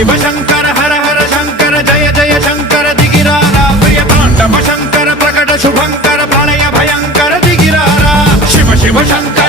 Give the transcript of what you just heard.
शिव शंकर हर हर शंकर जय जय शंकर दिगिरारा प्रिय तांडव शंकर प्रकट शुभंकर प्रलय भयंकर दिगिरारा शिव शिव शंकर